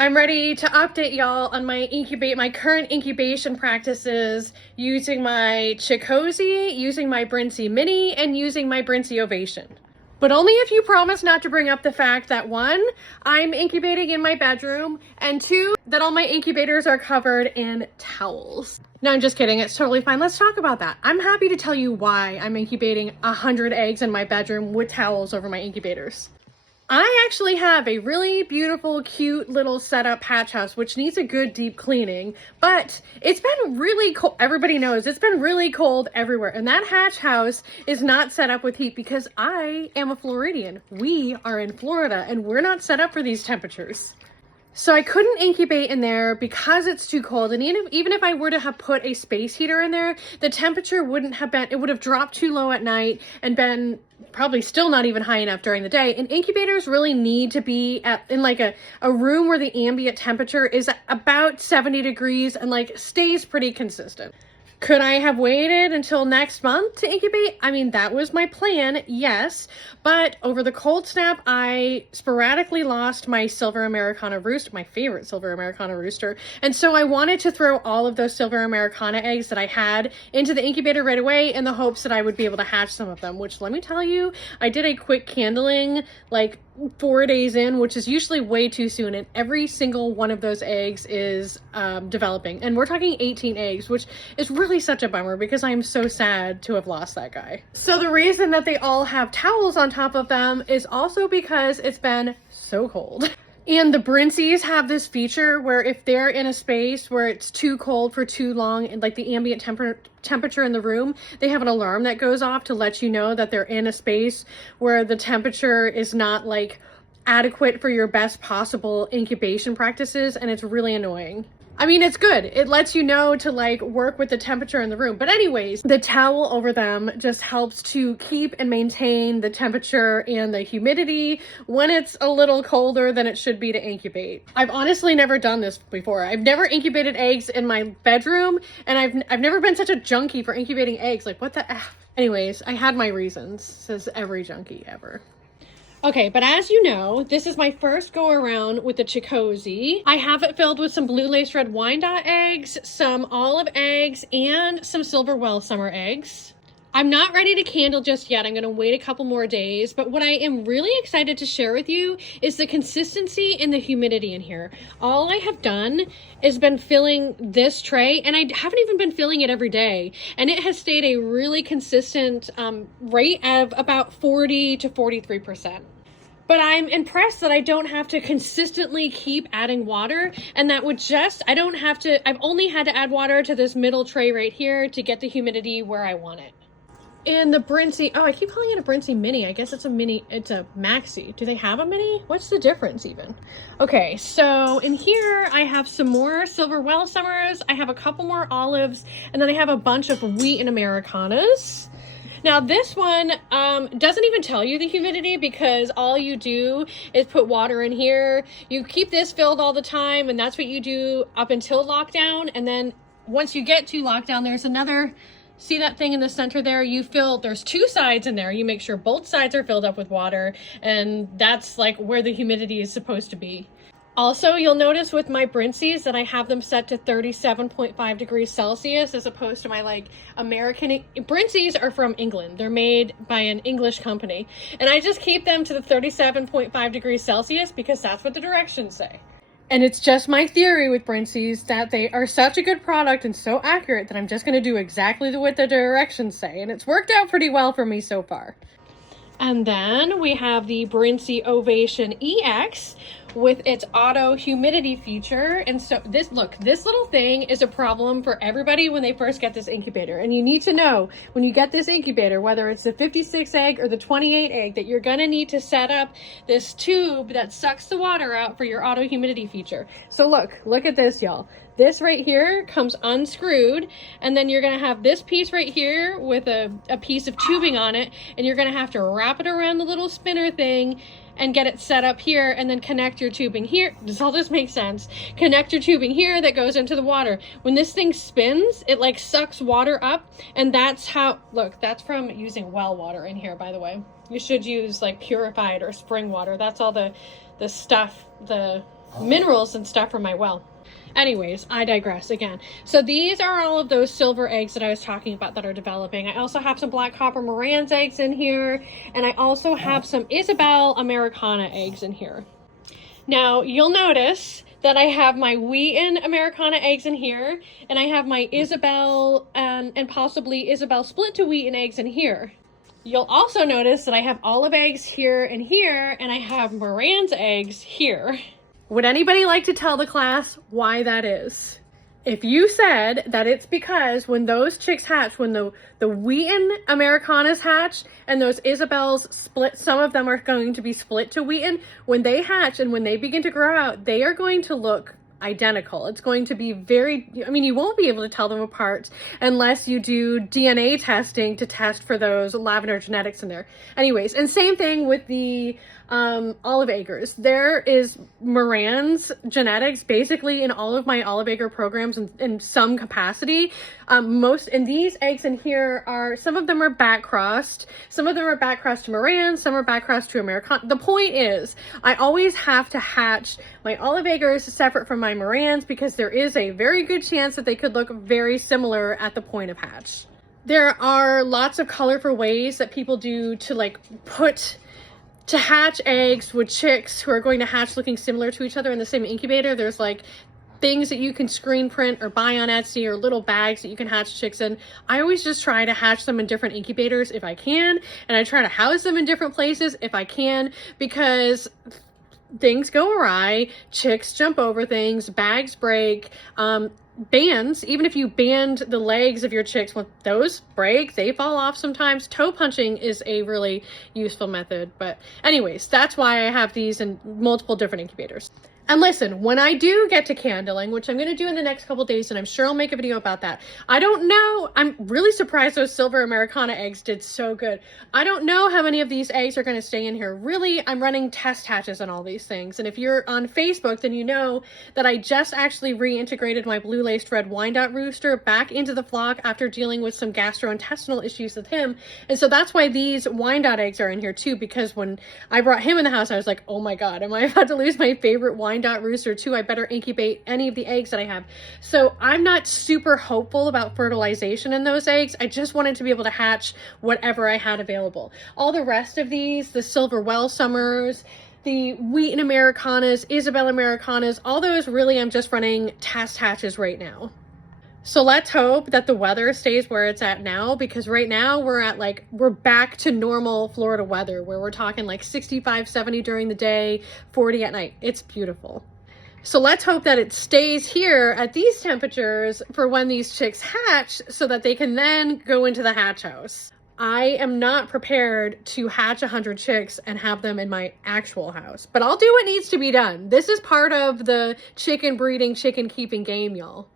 I'm ready to update y'all on my current incubation practices using my Chickcozy, using my Brinsea Mini, and using my Brinsea Ovation. But only if you promise not to bring up the fact that 1, I'm incubating in my bedroom, and 2, that all my incubators are covered in towels. No, I'm just kidding. It's totally fine. Let's talk about that. I'm happy to tell you why I'm incubating 100 eggs in my bedroom with towels over my incubators. I actually have a really beautiful, cute little setup hatch house, which needs a good deep cleaning, but it's been really cold. Everybody knows it's been really cold everywhere. And that hatch house is not set up with heat because I am a Floridian. We are in Florida and we're not set up for these temperatures. So I couldn't incubate in there because it's too cold. And even if I were to have put a space heater in there, the temperature wouldn't have been, it would have dropped too low at night and been probably still not even high enough during the day. And incubators really need to be in like a room where the ambient temperature is about 70 degrees and like stays pretty consistent. Could I have waited until next month to incubate? I mean, that was my plan, yes. But over the cold snap, I sporadically lost my silver Americana rooster, my favorite silver Americana rooster. And so I wanted to throw all of those silver Americana eggs that I had into the incubator right away in the hopes that I would be able to hatch some of them, which let me tell you, I did a quick candling like 4 days in, which is usually way too soon, and every single one of those eggs is developing, and we're talking 18 eggs, which is really such a bummer because I'm so sad to have lost that guy. So the reason that they all have towels on top of them is also because it's been so cold. And the Brinseas have this feature where if they're in a space where it's too cold for too long and like the ambient temperature in the room, they have an alarm that goes off to let you know that they're in a space where the temperature is not like adequate for your best possible incubation practices, and it's really annoying. I mean, it's good. It lets you know to like work with the temperature in the room. But anyways, the towel over them just helps to keep and maintain the temperature and the humidity when it's a little colder than it should be to incubate. I've honestly never done this before. I've never incubated eggs in my bedroom, and I've never been such a junkie for incubating eggs. Like, what the F? Anyways, I had my reasons, says every junkie ever. Okay, but as you know, this is my first go around with the Chickcozy. I have it filled with some blue lace red Wyandotte eggs, some olive eggs, and some silver well summer eggs. I'm not ready to candle just yet. I'm going to wait a couple more days, but what I am really excited to share with you is the consistency and the humidity in here. All I have done is been filling this tray, and I haven't even been filling it every day, and it has stayed a really consistent rate of about 40 to 43%. But I'm impressed that I don't have to consistently keep adding water, and that would just, I've only had to add water to this middle tray right here to get the humidity where I want it. And the Brinsea, oh, I keep calling it a Brinsea Mini. I guess it's a mini, it's a Maxi. Do they have a mini? What's the difference even? Okay, so in here I have some more silver well summers. I have a couple more olives, and then I have a bunch of wheat and Americanas. Now this one doesn't even tell you the humidity because all you do is put water in here. You keep this filled all the time, and that's what you do up until lockdown. And then once you get to lockdown, there's another, see that thing in the center there? You fill, there's 2 sides in there. You make sure both sides are filled up with water, and that's like where the humidity is supposed to be. Also, you'll notice with my Brinseas that I have them set to 37.5 degrees Celsius as opposed to my like American. Brinseas are from England. They're made by an English company. And I just keep them to the 37.5 degrees Celsius because that's what the directions say. And it's just my theory with Brinseas that they are such a good product and so accurate that I'm just going to do exactly what the directions say. And it's worked out pretty well for me so far. And then we have the Brinsea Ovation EX with its auto humidity feature. And so this little thing is a problem for everybody when they first get this incubator. And you need to know when you get this incubator, whether it's the 56 egg or the 28 egg, that you're gonna need to set up this tube that sucks the water out for your auto humidity feature. So look at this, y'all. This right here comes unscrewed, and then you're gonna have this piece right here with a piece of tubing on it, and you're gonna have to wrap it around the little spinner thing and get it set up here, and then connect your tubing here. Does all this make sense? Connect your tubing here that goes into the water. When this thing spins, it like sucks water up, and that's how, look, that's from using well water in here, by the way. You should use like purified or spring water. That's all the stuff, the minerals and stuff from my well. Anyways, I digress again. So these are all of those silver eggs that I was talking about that are developing. I also have some black copper Moran's eggs in here, and I also have some Isabel Americana eggs in here. Now, you'll notice that I have my Wheaton Americana eggs in here, and I have my Isabel and possibly Isabel split to Wheaton eggs in here. You'll also notice that I have olive eggs here, and I have Moran's eggs here. Would anybody like to tell the class why that is? If you said that it's because when those chicks hatch, when the Wheaton Americanas hatch and those Isabels split, some of them are going to be split to Wheaton. When they hatch and when they begin to grow out, they are going to look identical. It's going to be very, I mean, you won't be able to tell them apart unless you do DNA testing to test for those lavender genetics in there. Anyways, and same thing with the olive acres. There is Moran's genetics basically in all of my olive acre programs in some capacity. And these eggs in here are, some of them are back crossed, some of them are back crossed to Moran, some are back crossed to Americana. The point is, I always have to hatch my olive acres separate from my Morans because there is a very good chance that they could look very similar at the point of hatch. There are lots of colorful ways that people do to hatch eggs with chicks who are going to hatch looking similar to each other in the same incubator. There's like things that you can screen print or buy on Etsy, or little bags that you can hatch chicks in. I always just try to hatch them in different incubators if I can, and I try to house them in different places if I can, because things go awry, chicks jump over things, bags break, bands, even if you band the legs of your chicks, when those break, they fall off sometimes. Toe punching is a really useful method. But anyways, that's why I have these in multiple different incubators. And listen, when I do get to candling, which I'm going to do in the next couple days, and I'm sure I'll make a video about that. I don't know. I'm really surprised those silver Americana eggs did so good. I don't know how many of these eggs are going to stay in here. Really, I'm running test hatches on all these things. And if you're on Facebook, then you know that I just actually reintegrated my blue laced red Wyandotte rooster back into the flock after dealing with some gastrointestinal issues with him. And so that's why these Wyandotte eggs are in here too, because when I brought him in the house, I was like, oh my God, am I about to lose my favorite Wyandotte rooster too? I better incubate any of the eggs that I have. So I'm not super hopeful about fertilization in those eggs. I just wanted to be able to hatch whatever I had available. All the rest of these, the silver well summers, the Wheaton Americanas, Isabel Americanas, all those really I'm just running test hatches right now. So let's hope that the weather stays where it's at now, because right now we're back to normal Florida weather where we're talking like 65, 70 during the day, 40 at night. It's beautiful. So let's hope that it stays here at these temperatures for when these chicks hatch so that they can then go into the hatch house. I am not prepared to hatch 100 chicks and have them in my actual house, but I'll do what needs to be done. This is part of the chicken breeding, chicken keeping game, y'all.